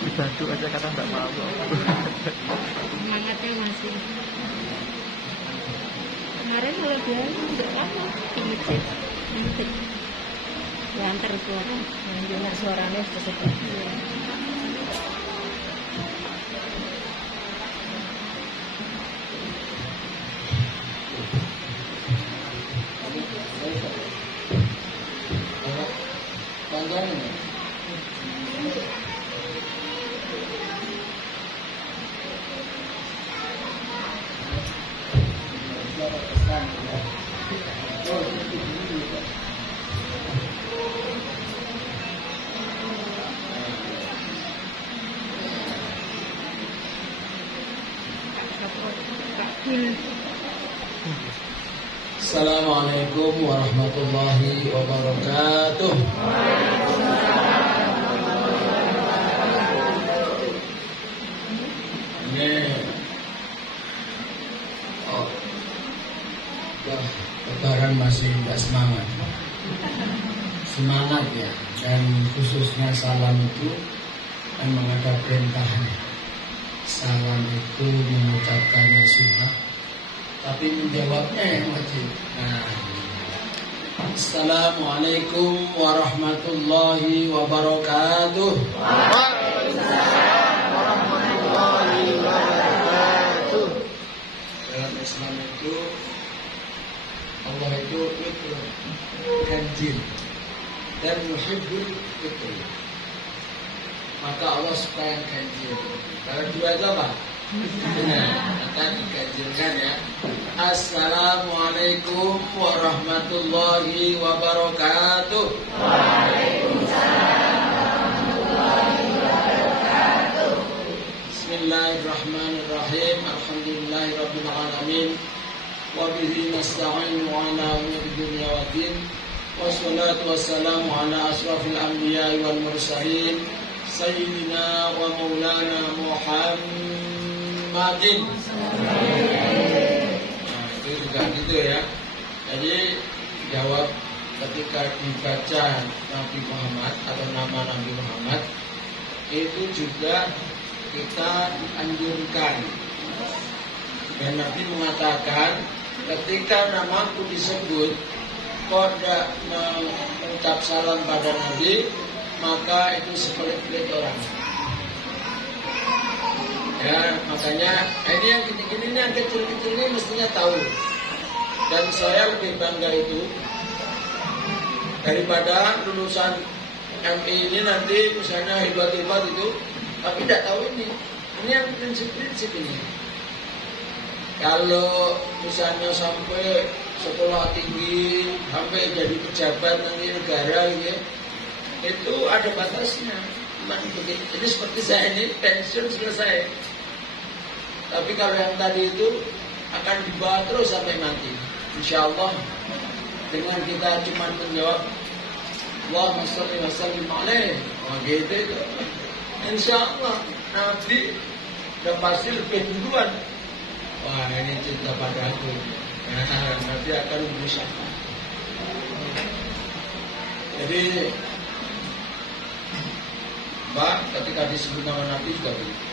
Dibantu aja kata nggak mau. Semangatnya masih. Kemarin kalau dia nggak lama di masjid, nanti diantar suara, yang dengar suaranya tersebut. Assalamualaikum warahmatullahi wabarakatuh. Lebaran masih tidak semangat. Semangat ya, dan khususnya salam itu memang ada perintahnya. Salam itu mengucapkannya sunnah, tapi menjawabnya yang wajib. Assalamualaikum warahmatullahi wabarakatuh. Waalaikumsalam warahmatullahi wabarakatuh. Dalam Islam itu Allah itu ganjil dan muhibbul fitrah. Maka Allah suka yang ganjil. Kalau dua itu apa? Maka diganjilkan ya. Assalamualaikum warahmatullahi wabarakatuh. Waalaikumsalam warahmatullahi wabarakatuh. Bismillahirrahmanirrahim. Alhamdulillahirabbil alamin. Wa bihi nasta'inu ala umuri dunya waddin. Wassalatu wassalamu ala asrafil anbiya'i wal mursalin sayyidina wa maulana Muhammadin. Itu juga gitu ya. Jadi jawab ketika dibaca Nabi Muhammad atau nama Nabi Muhammad itu juga kita dianjurkan. Dan Nabi mengatakan ketika namaku disebut kok tidak mengucap salam pada Nabi, maka itu sepelit-pelit orang. Ya, makanya ini yang gini-gini ini yang kecil-kecil ini mestinya tahu. Dan saya lebih bangga itu daripada lulusan MI ini nanti misalnya hebat-hebat itu, tapi tidak tahu ini. Ini yang prinsip-prinsip ini. Kalau misalnya sampai sekolah tinggi, sampai jadi pejabat nanti negara gitu, itu ada batasnya. Jadi seperti saya ini pensiun selesai. Tapi kalau yang tadi itu akan dibawa terus sampai mati. Insya Allah dengan kita cuma menjawab Allahumma sholli wa sallim alaihi, gitu itu. Insya Allah Nabi udah pasti lebih duluan. Wah, ini cinta padaku. Nah, nanti akan berusaha. Jadi, Mbak, ketika disebut nama Nabi juga begitu.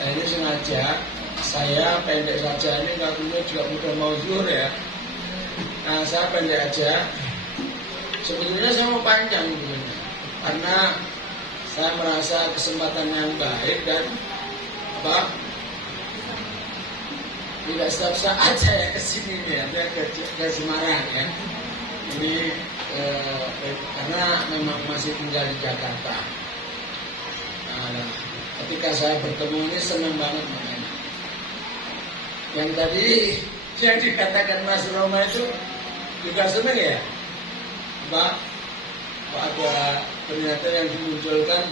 Nah, ini sengaja saya pendek saja, ini waktunya juga mudah mau zuhur ya. Nah, saya pendek aja. Sebetulnya saya mau panjang sebenarnya, karena saya merasa kesempatan yang baik dan tidak setiap saat saya kesini nih, ada ke Semarang ya. Ini karena memang masih tinggal di Jakarta. Nah, ketika saya bertemu ini senang banget makanya. Yang tadi yang dikatakan Mas Roma itu juga senang ya, Pak. Ada ternyata yang dimunculkan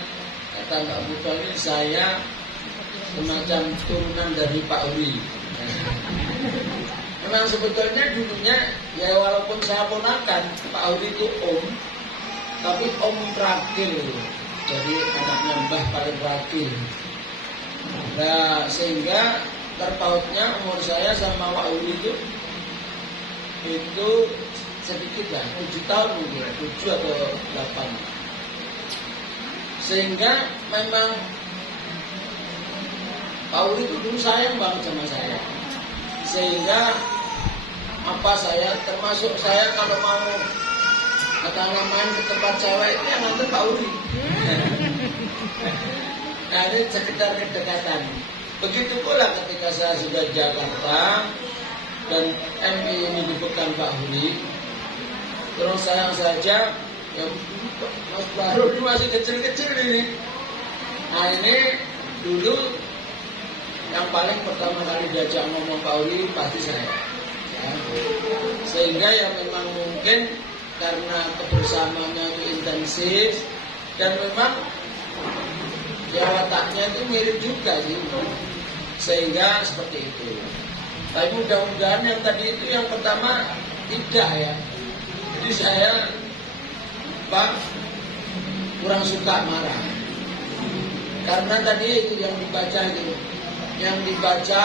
kata Mbak Buta ini saya semacam turunan dari Pak Uri. Memang sebetulnya dulunya ya walaupun saya ponakan, Pak Uri itu om, tapi om trakil, jadi anaknya mbah paling trakil. Nah sehingga terpautnya umur saya sama Pak Uli itu sedikit lah, 7 tahun mungkin, 7 atau 8. Sehingga memang Pak Uli itu dulu sayang banget sama saya. Sehingga apa saya, termasuk saya kalau mau katakanlah main ke tempat cewek itu yang nonton Pak Uli. Nah ini sekedar kedekatan. Begitu pula ketika saya sudah di Jakarta dan MI ini dipegang Pak Uli, terus sayang saja ya, Mas Baru ini masih kecil-kecil ini. Nah ini dulu yang paling pertama kali diajak ngomong Pak Uli pasti saya. Ya. Sehingga ya memang mungkin karena kebersamaannya itu intensif dan memang ya wataknya itu mirip juga gitu. Sehingga seperti itu. Tapi mudah-mudahan yang tadi itu yang pertama tidak ya. Jadi saya kurang suka marah. Karena tadi itu yang dibaca itu, yang dibaca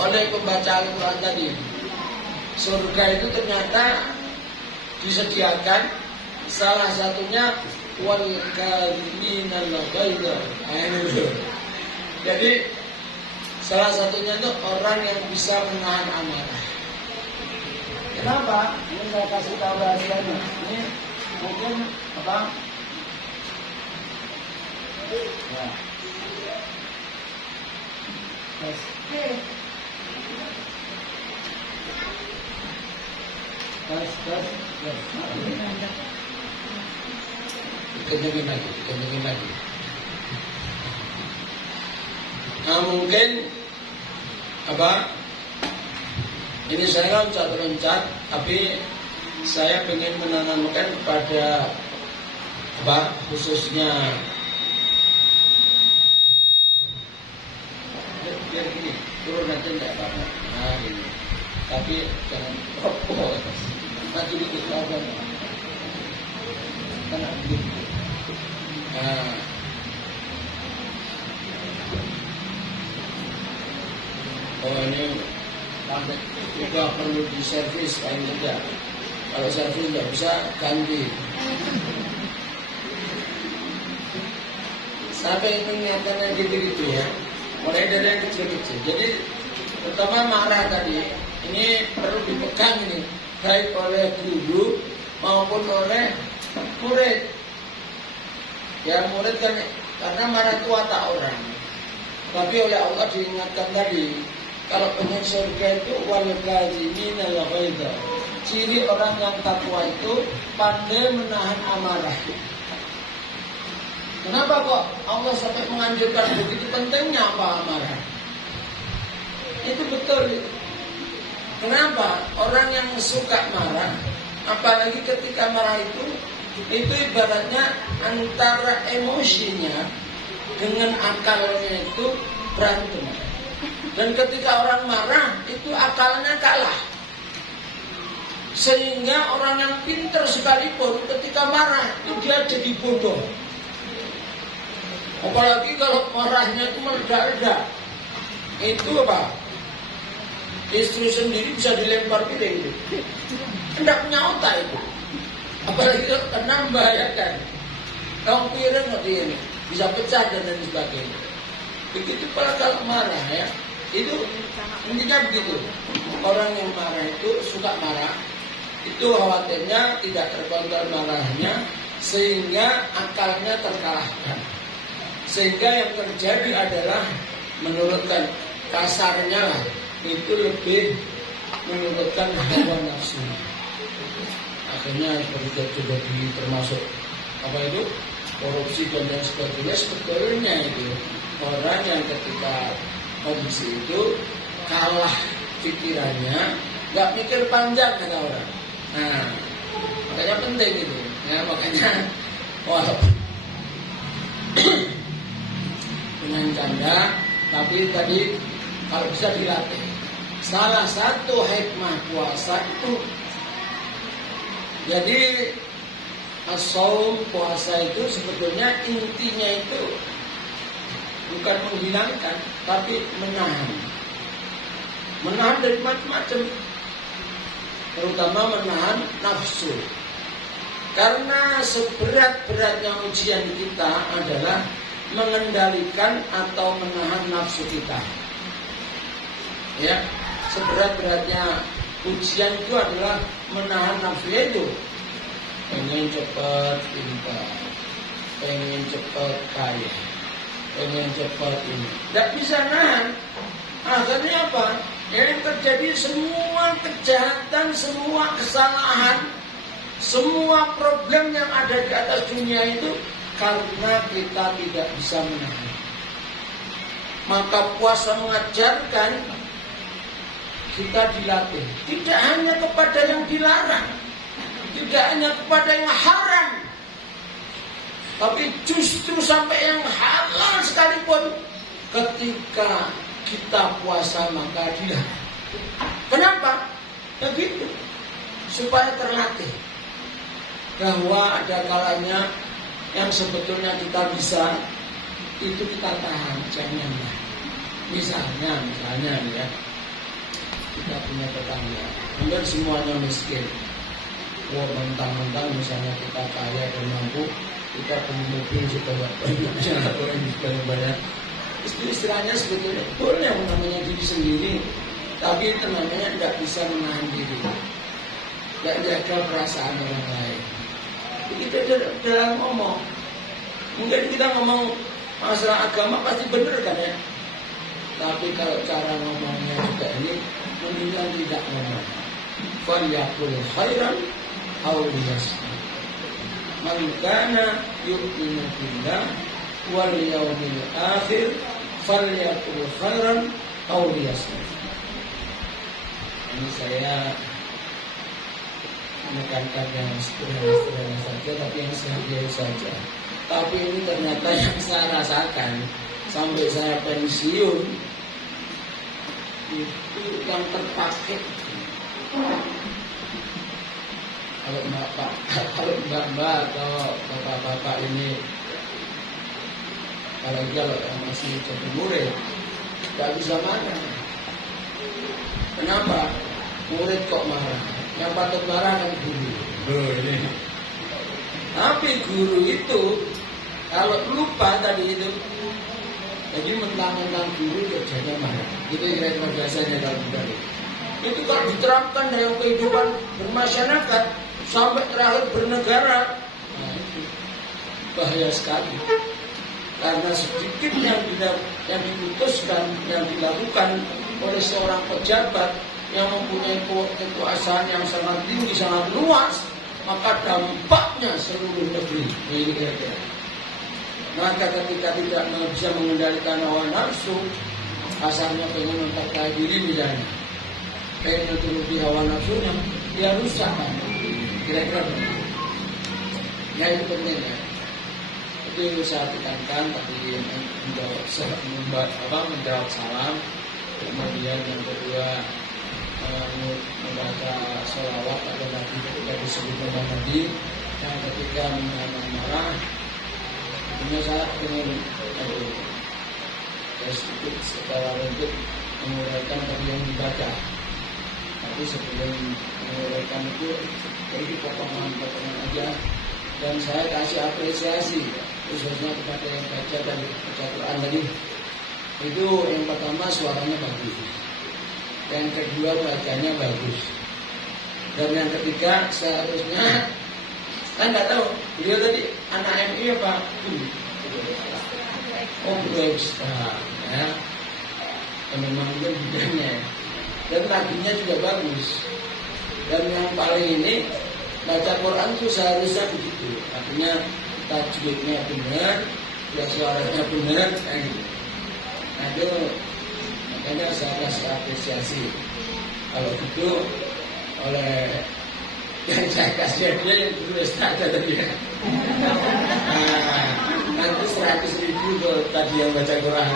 oleh pembaca Al-Quran tadi, surga itu ternyata disediakan salah satunya wal kadhiminal ghaidha. Jadi salah satunya itu orang yang bisa menahan amarah. Kenapa? Ini saya kasih tahu rahasianya. Ini mungkin apa? Ya. Yes. Kencengin lagi. Nah mungkin apa? Ini saya loncat, tapi saya ingin menanamkan kepada apa? Khususnya biar gini, turun aja enggak apa-apa. Nah ini. Tapi jangan rokok. Maju dikit apa? Kena begini. Nah. Oh ini sampai juga perlu diservis paling tidak. Kalau servis tidak bisa ganti. Sampai mengingatkan gitu ya. Mulai dari yang kecil-kecil. Jadi pertama marah tadi ini perlu dipegang ini baik oleh guru maupun oleh murid. Ya murid kan karena marah itu watak orang. Tapi oleh Allah diingatkan tadi. Kalau pengen surga itu wal kadhiminal ghaidha. Ciri orang yang takwa itu pandai menahan amarah. Kenapa kok Allah sampai menganjurkan begitu pentingnya apa amarah? Itu betul. Kenapa? Orang yang suka marah, apalagi ketika marah itu ibaratnya antara emosinya dengan akalnya itu berantem. Dan ketika orang marah, itu akalnya kalah. Sehingga orang yang pintar sekalipun ketika marah, itu dia jadi bodoh. Apalagi kalau marahnya itu meledak-ledak. Itu apa? Istri sendiri bisa dilempar piring. Hendak punya otak itu. Apalagi kalau kena membahayakan. Kalau piring ini bisa pecah dan lain sebagainya. Begitu pula kalau marah ya. Itu intinya begitu. Orang yang marah itu suka marah, itu khawatirnya tidak terkontrol marahnya, sehingga akalnya terkalahkan. Sehingga yang terjadi adalah menurutkan kasarnya lah, itu lebih menurutkan hawa nafsu. Akhirnya sudah termasuk apa itu korupsi dan lain sebagainya. Sebetulnya itu orang yang ketika kondisi itu kalah pikirannya, nggak mikir panjang kata orang. Nah, makanya penting itu. Ya, makanya dengan canda, tapi tadi kalau bisa dilatih. Salah satu hikmah puasa itu, jadi As-shaum, puasa itu sebetulnya intinya itu bukan menghilangkan, tapi menahan. Menahan dari macam-macam, terutama menahan nafsu. Karena seberat-beratnya ujian kita adalah mengendalikan atau menahan nafsu kita. Ya, seberat-beratnya ujian itu adalah menahan nafsu itu. Pengen cepat pintar, pengen cepat kaya, pengen cepat ini. Tidak bisa nahan. Akhirnya apa? Yang terjadi semua kejahatan, semua kesalahan, semua problem yang ada di atas dunia itu karena kita tidak bisa menahan. Maka puasa mengajarkan kita dilatih. Tidak hanya kepada yang dilarang, tidak hanya kepada yang haram, tapi justru sampai yang halal sekalipun ketika kita puasa maka dilarang. Kenapa? Begitu, supaya terlatih bahwa ada kalanya yang sebetulnya kita bisa itu kita tahan, janganlah. Misalnya ya, kita punya tetangga, hampir semuanya miskin. Wah, mentang-mentang misalnya kita kaya dan mampu, kita punya mobil sebanyak-banyaknya atau yang banyak-banyak. Istilahnya sebetulnya boleh namanya diri sendiri, tapi itu namanya tidak bisa menahan diri, tidak jaga perasaan orang lain. Kita dalam ngomong, mungkin kita ngomong masalah agama pasti benar kan ya, tapi kalau cara ngomongnya juga ini mendingan tidak ngomong. Falyaqul khairan aw liyasmut. Man kana yu'minu billah wal yawmil akhir falyaqul khairan aw liyasmut. Ini saya menekankan yang sederhana saja, tapi yang sehari-hari saja. Tapi ini ternyata yang saya rasakan sampai saya pensiun itu yang terpakai. Kalau mbak-mbak atau bapak-bapak ini, kalau yang masih jadi murid, nggak bisa marah. Kenapa? Murid kok marah? Yang patut marah kan guru. Tapi guru itu kalau lupa tadi itu, jadi mentang-mentang guru kerjanya marah. Itu kira-kira biasanya kalau bukan. Itu kalau diterapkan dalam kehidupan bermasyarakat sampai terakhir bernegara, nah itu bahaya sekali. Karena sedikit yang diputuskan, yang dilakukan oleh seorang pejabat yang mempunyai kekuasaan yang sangat tinggi, sangat luas, maka dampaknya seluruh negeri. Ini kira-kira. Maka ketika tidak bisa mengendalikan hawa nafsu, asalnya pengen memperkaya diri misalnya, pengen menuruti hawa nafsunya, dia rusak kan? Kira-kira begitu. Ya itu penting ya. Itu yang saya tekankan tadi, menjawab salam. Kemudian yang kedua membaca sholawat atau nabi ketika disebut nama nabi. Yang ketiga marah. Tentunya saya ingin sedikit secara untuk menguraikan tadi yang dibaca. Tapi sebelum menguraikan itu, jadi potongan-potongan aja. Dan saya kasih apresiasi khususnya kepada yang baca dan baca Quran tadi. Itu yang pertama suaranya bagus, yang kedua bacanya bagus, dan yang ketiga seharusnya kan nggak tahu beliau tadi anak MI apa? Oh Bro Ustaz ya, memang itu bidangnya. Dan lagunya juga bagus. Dan yang paling ini baca Quran itu seharusnya begitu. Artinya tajwidnya benar, ya suaranya benar, kayak gitu. Nah itu makanya saya kasih apresiasi. Kalau gitu oleh yang saya kasih dia yang tulis tadi ya. Nah, nanti 100.000 tuh tadi yang baca Quran.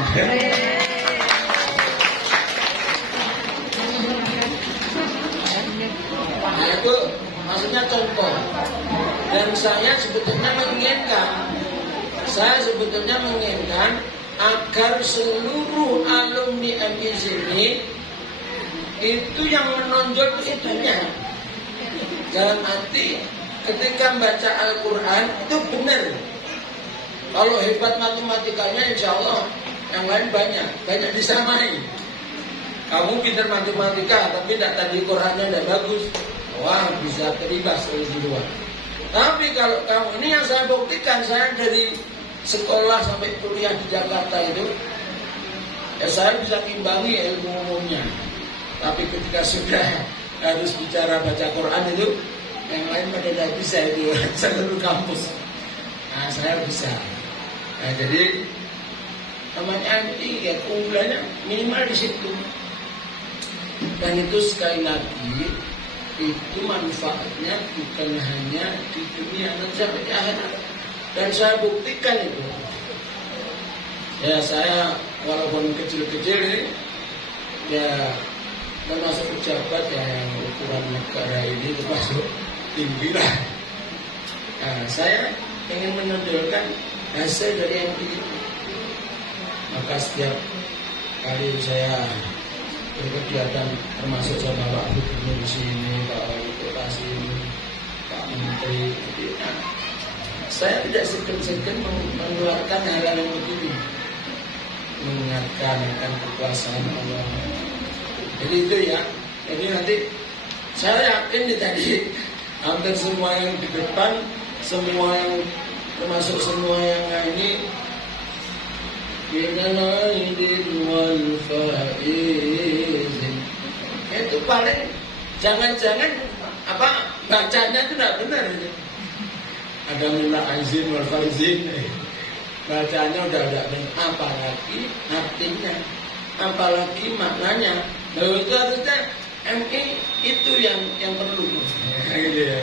Nah itu maksudnya contoh. Dan saya sebetulnya menginginkan agar seluruh alumni MIZ ini itu yang menonjol itu itunya. Dalam arti ketika baca Al-Quran itu benar. Kalau hebat matematikanya insya Allah yang lain banyak disamai. Kamu pintar matematika tapi tidak tadi Qurannya tidak bagus, wah bisa teribas dari luar. Tapi kalau kamu ini yang saya buktikan, saya dari sekolah sampai kuliah di Jakarta itu, ya saya bisa imbangi ilmu umumnya. Tapi ketika sudah harus bicara baca Quran itu, yang lain pada tidak bisa itu seluruh kampus. Nah saya bisa. Nah jadi namanya MI ya keunggulannya minimal di situ. Dan itu sekali lagi itu manfaatnya bukan hanya di dunia tapi sampai di akhirat. Dan saya buktikan itu. Ya saya walaupun kecil-kecil ini ya termasuk pejabat ya yang ukuran negara ini termasuk tinggi lah. Nah, saya ingin menonjolkan hasil dari MI itu. Maka setiap kali saya berkegiatan termasuk sama Pak Gubernur di sini, Pak Wali Kota sini, Pak Menteri, nah, saya tidak segan-segan mengeluarkan hal-hal yang begini, mengingatkan akan kekuasaan Allah. Jadi itu ya. Jadi nanti saya yakin nih tadi hampir semua yang di depan, semua yang termasuk semua yang ini minal aidin wal faizin. Itu paling jangan-jangan apa bacanya itu tidak benar itu. Ada minal aidin wal faizin. Bacanya udah ada benar, apalagi artinya, apalagi maknanya. Lalu itu harusnya MI itu yang perlu. Ya, gitu ya.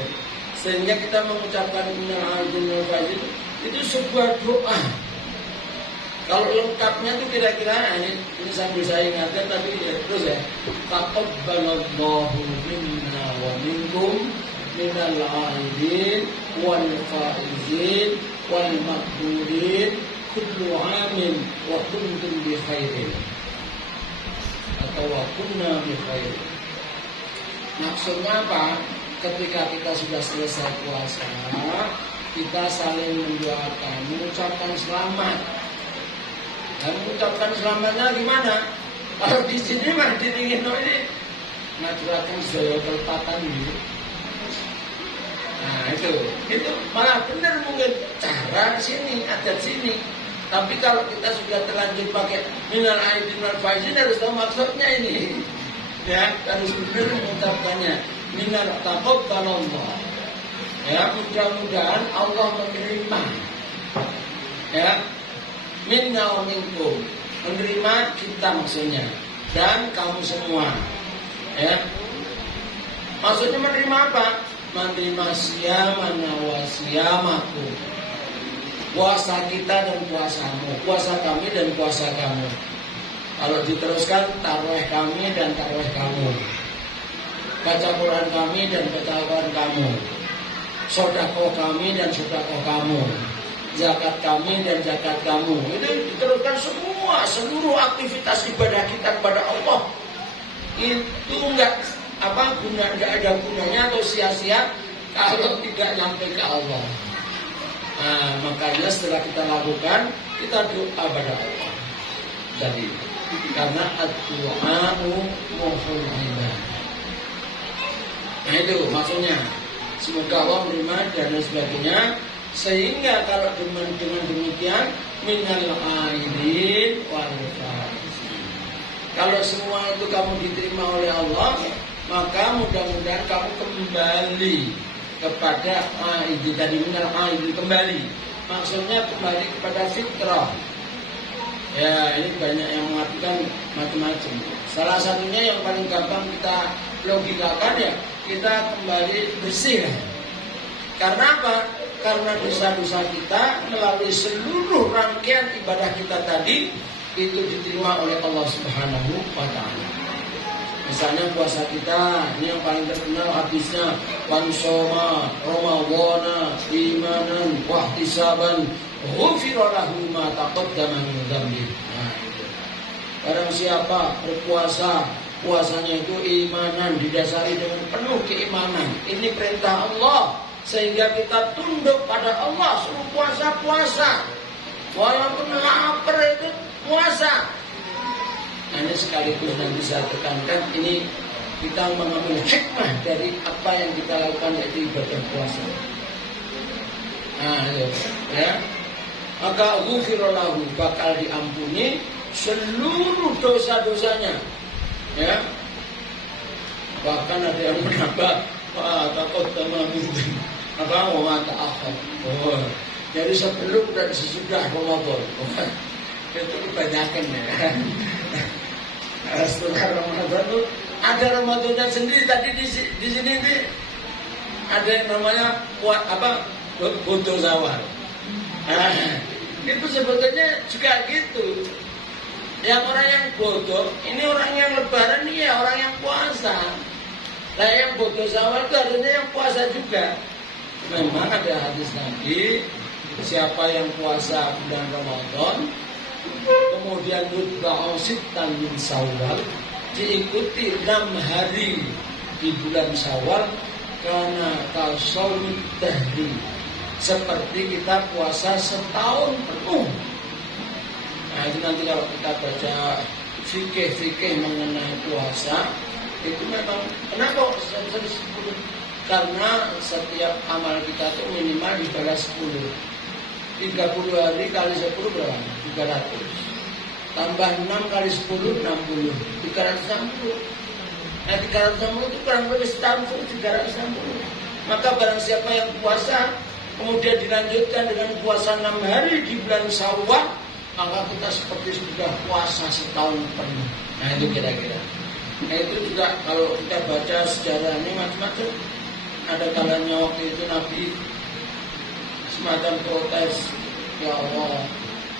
Sehingga kita mengucapkan minal aidin wal faizin itu sebuah doa. Kalau lengkapnya tuh kira-kira ini sambil saya ingatkan tapi ya, terus ya taqabbalallahu minna wa minkum minal aidin wal faizin wal maqburin kullu amin wa kuntum bi khairin atau wa kunna bi khairin. Maksudnya apa? Ketika kita sudah selesai puasa, kita saling mendoakan, mengucapkan selamat. Dan mengucapkan selamatnya gimana? Kalau di sini mah diringin ini ngacurakan sedaya kelpatan gitu. Nah itu malah benar mungkin cara sini, adat sini. Tapi kalau kita sudah terlanjur pakai minal aidin wal faizin harus tahu maksudnya ini. Ya harus benar mengucapkannya. Minal taqabbalallah. Ya mudah-mudahan Allah menerima. Ya. Minna wa minkum, menerima kita maksudnya dan kamu semua ya. Maksudnya menerima apa? Menerima siyamana wa siyamaku, puasa kita dan puasamu, puasa kami dan puasa kamu. Kalau diteruskan tarawih kami dan tarawih kamu, baca Quran kami dan baca Quran kamu, sedekah kami dan sedekah kamu, zakat kami dan zakat kamu. Itu diteruskan semua, seluruh aktivitas ibadah kita kepada Allah. Itu enggak ada gunanya atau sia-sia kalau tidak sampai ke Allah. Nah, makanya setelah kita lakukan, kita doa pada Allah. Jadi, karena ad-du'a'u muhul ibadah. Nah itu maksudnya. Semoga Allah menerima dan sebagainya. Sehingga kalau dengan demikian minal aidin wal faizin. Kalau semua itu kamu diterima oleh Allah, maka mudah-mudahan kamu kembali kepada aidin tadi, minal aidin kembali. Maksudnya kembali kepada fitrah. Ya, ini banyak yang mengartikan macam-macam. Salah satunya yang paling gampang kita logikakan ya, kita kembali bersih. Karena apa? Karena dosa-dosa kita melalui seluruh rangkaian ibadah kita tadi itu diterima oleh Allah Subhanahu wa ta'ala. Misalnya puasa kita, ini yang paling terkenal hadisnya, man shoma Ramadhana imanan wa ihtisaban ghufira lahu ma taqaddama min dhanbi. Nah, itu. Barang siapa berpuasa, puasanya itu imanan, didasari dengan penuh keimanan. Ini perintah Allah, sehingga kita tunduk pada Allah, suruh puasa-puasa. Walaupun lapar itu puasa. Nah, ini sekaligus nanti saya tekankan, ini kita mengambil hikmah dari apa yang kita lakukan, yaitu ibadah puasa. Nah, itu, ya. Maka ghufira lahu, bakal diampuni seluruh dosa-dosanya. Ya. Bahkan ada yang menambah takut sama itu. Apa mau mata akhir. Oh. Jadi sebelum dan sesudah Ramadan. Itu kebanyakan ya. Setelah Ramadan itu ada Ramadannya sendiri. Tadi di sini nih ada yang namanya bodoh zawal. Nah, itu sebetulnya juga gitu. Yang orang yang bodoh, ini orang yang lebaran, ini ya orang yang puasa. Nah, yang bodoh zawal itu harusnya yang puasa juga. Memang ada hadis Nabi, siapa yang puasa bulan Ramadan, kemudian yutba'u sittan min Syawal, diikuti 6 hari di bulan Syawal, karena kasaumid dahri, seperti kita puasa setahun penuh. Nah, itu nanti kalau kita baca fikih mengenai puasa, itu memang kenapa 10? Karena setiap amal kita itu minimal dibalas 10. 30 hari kali 10 berapa? 300. Tambah 6 kali 10, 60. 360. Nah, 360 itu kurang lebih setahun itu 360. Maka barang siapa yang puasa, kemudian dilanjutkan dengan puasa 6 hari di bulan Syawal, maka kita seperti sudah puasa setahun penuh. Nah, itu kira-kira. Nah, itu juga kalau kita baca sejarahnya macam-macam. Ada kalanya waktu itu Nabi semacam protes, ya Allah,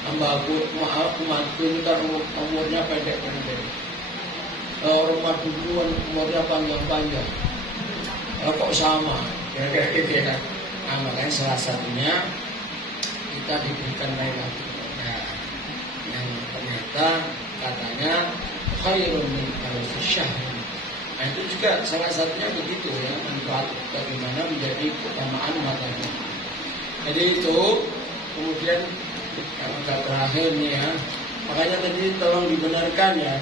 hambaku, maaf umatku ini kan umurnya pendek-pendek. Rumah dulu umurnya panjang-panjang. Kok sama? Kira-kira gitu ya. Nah, makanya salah satunya kita diberikan lagi. Nah, yang ternyata katanya khairun min alfi syahr. Nah, itu juga salah satunya begitu ya, manfaat bagaimana menjadi keutamaan matanya. Jadi itu kemudian yang agak terakhir nih ya, makanya tadi tolong dibenarkan ya,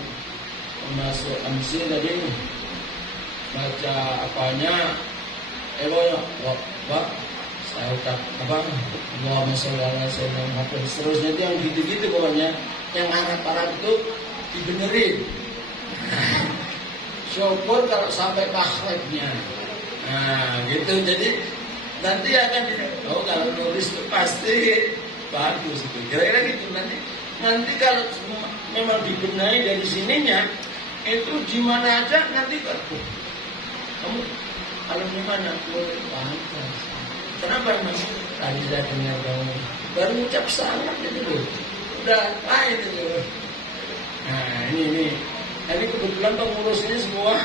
masuk MC tadi baca apanya, Pak, saya ucap apa, Allahumma sholli ala sayyidina Muhammad, seterusnya itu yang gitu-gitu pokoknya, yang Arab itu dibenerin. Syukur kalau sampai makhrajnya. Nah, gitu. Jadi nanti akan kalau nulis itu pasti bagus itu. Kira-kira gitu nanti kalau memang dibenahi dari sininya, itu di mana aja nanti kamu kalau di mana boleh pantas. Kenapa emang tadi saya dengar kamu baru ucap salam gitu loh. Udah lain itu. Nah, ini. Jadi kebetulan pengurus ini semua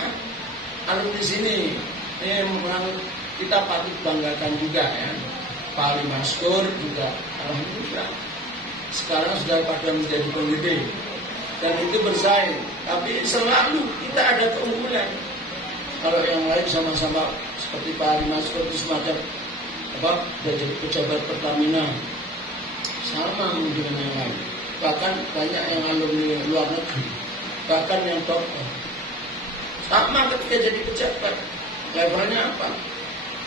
alumni sini. Ini memang kita patut banggakan juga ya. Pak Ali Maskur juga alhamdulillah sekarang sudah pada menjadi penggede dan itu bersaing. Tapi selalu kita ada keunggulan. Kalau yang lain sama-sama seperti Pak Ali Maskur itu semacam jadi pejabat Pertamina, sama dengan yang lain. Bahkan banyak yang alumni luar negeri. Bahkan yang top sama ketika jadi pejabat levelnya apa,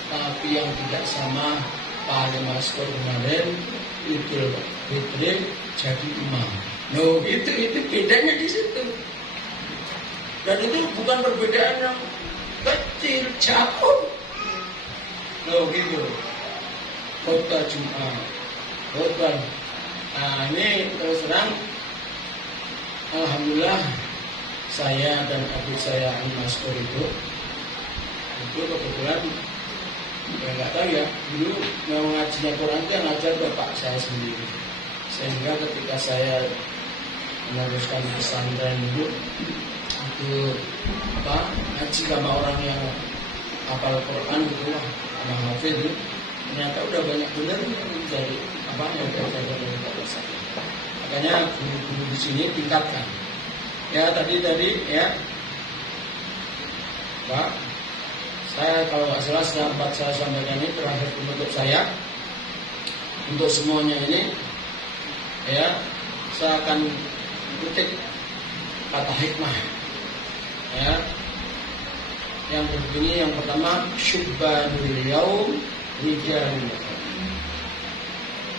tapi yang tidak sama Pak Ali Maskur kemarin Idul Fitri jadi imam. Loh, itu bedanya di situ. Dan itu bukan perbedaan yang kecil, jauh. Loh gitu. Khotbah Jumat, khotbah. Nah, ini terus terang alhamdulillah saya dan adik saya Ali Maskur itu kebetulan ya nggak tahu ya, dulu mau ngajinya Quran itu yang ngajar bapak saya sendiri, sehingga ketika saya meneruskan pesantren itu itu ngaji sama orang yang hafal Quran gitu lah, sama hafid itu ternyata udah banyak benar dari yang belajar dari saya. Makanya guru-guru di sini tingkatkan. Ya tadi ya Pak, saya kalau nggak salah sempat saya sampaikan ini terakhir untuk saya, untuk semuanya ini ya saya akan kutip kata hikmah ya yang berbunyi yang pertama, syubbanul yaum rijalul.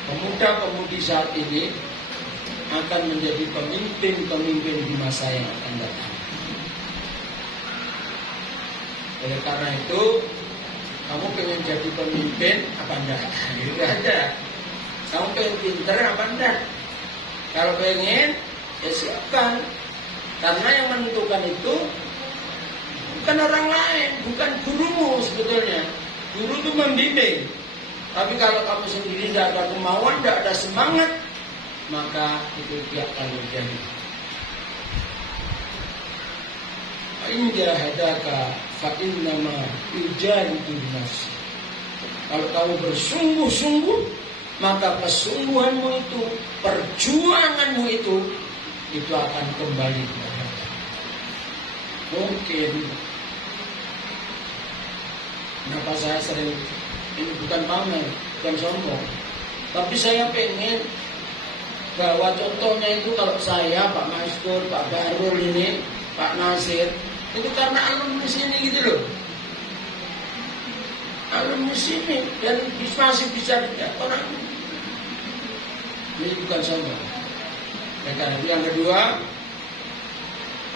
Pemuda-pemudi saat ini akan menjadi pemimpin-pemimpin di masa yang akan datang. Oleh karena itu, kamu pengen jadi pemimpin apa enggak? Itu aja. Kamu pengen pinter apa enggak? Kalau pengen, ya siapkan. Karena yang menentukan itu bukan orang lain, bukan gurumu sebetulnya. Guru itu membimbing. Tapi kalau kamu sendiri tidak ada kemauan, tidak ada semangat, maka itu tidak akan terjadi. Inja hadaka fa innama yujahidun nafsi. Kalau kamu bersungguh-sungguh, maka kesungguhanmu itu, perjuanganmu itu akan kembali kepada mungkin. Kenapa saya sering, ini bukan pamer, bukan sombong, tapi saya pengen bahwa contohnya itu kalau saya, Pak Mastur, Pak Barul ini, Pak Nasir, itu karena alumni sini gitu loh. Alumni sini dan masih bisa dilihat orang. Ini bukan sombong. Yang kedua,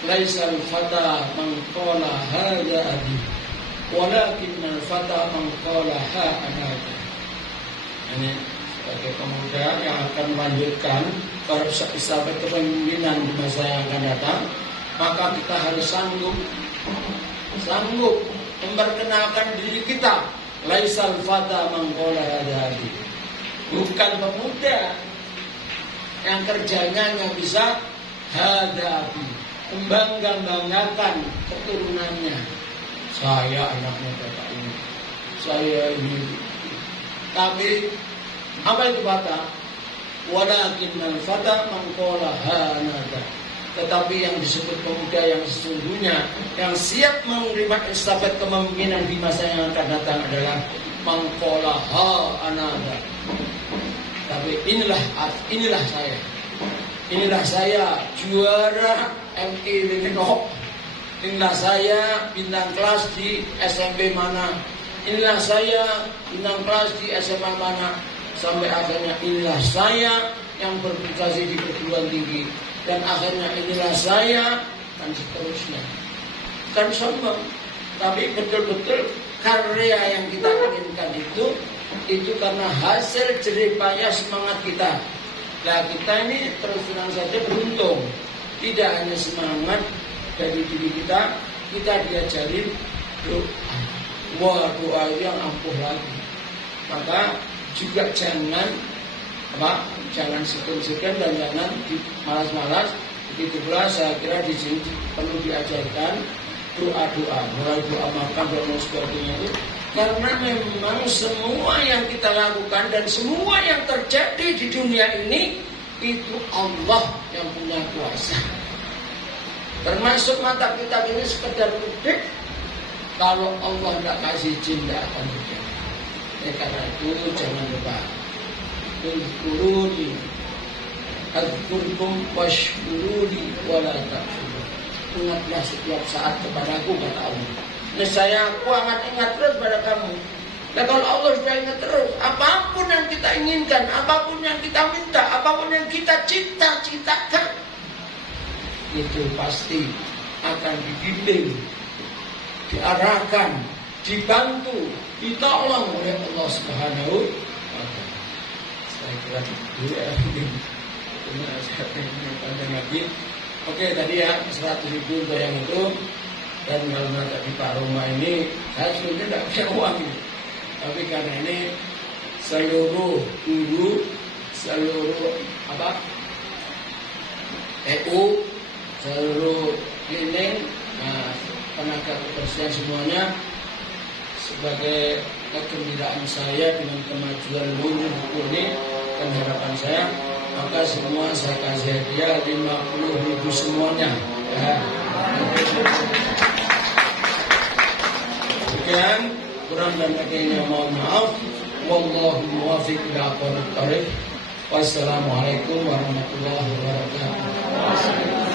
laisal fata man qala hadza abi, walakinnal fata man qala ha ana. Ini sebagai pemuda yang akan melanjutkan sampai kepemimpinan di masa yang akan datang, maka kita harus sanggup memperkenalkan diri kita. Laisal fata man qala hadza abi, bukan pemuda yang kerjanya hanya bisa hadapi, membangga-banggakan keturunannya. Saya anaknya bapak ini, saya ini. Tapi apa itu fata? Walakinnal fata man qala hanada. Tetapi yang disebut pemuda yang sesungguhnya, yang siap menerima estafet kepemimpinan di masa yang akan datang adalah man qala hanada. Tapi inilah saya. Inilah saya juara MI Lino. Inilah saya bintang kelas di SMP mana. Inilah saya bintang kelas di SMA mana. Sampai akhirnya inilah saya yang berprestasi di perguruan tinggi. Dan akhirnya inilah saya dan seterusnya. Kan sombong. Tapi betul-betul karya yang kita inginkan itu karena hasil jeripaya semangat kita. Nah kita ini terus terang saja beruntung. Tidak hanya semangat dari diri kita diajarin doa. Wah, doa yang ampuh lagi. Maka juga jangan segan dan jangan malas-malas. Begitu pula saya kira di sini perlu diajarkan doa-doa, mulai doa makan dan sebagainya itu. Karena memang semua yang kita lakukan dan semua yang terjadi di dunia ini itu Allah yang punya kuasa. Termasuk mata kita ini sekedar mudik, kalau Allah tidak kasih izin tidak akan terjadi. Karena itu jangan lupa. Uzkuruni azkurkum washkuruni wala takfurun. Ingatlah setiap saat kepadaku, kata Allah. Saya aku akan ingat terus pada kamu. Dan kalau Allah sudah ingat terus, apapun yang kita inginkan, apapun yang kita minta, apapun yang kita cita-citakan, itu pasti akan dibimbing, diarahkan, dibantu, ditolong oleh Allah Subhanahu wa Ta'ala. Saya kira itu ya. Panjang lagi. Oke, tadi ya 100.000 untuk yang itu. Dan kalau tadi Pak Roma ini, saya sebenarnya tidak punya uang ini. Tapi karena ini seluruh guru, seluruh EU, seluruh cleaning, sekalian semuanya, sebagai kegembiraan saya dengan kemajuan Nurul buku ini dan harapan saya, maka semua saya kasih hadiah 50.000 semuanya. Ya. Sekian, kurang dan lebihnya mohon maaf. Wallahu muwaffiq ila aqwamit thoriq. Wassalamualaikum warahmatullahi wabarakatuh.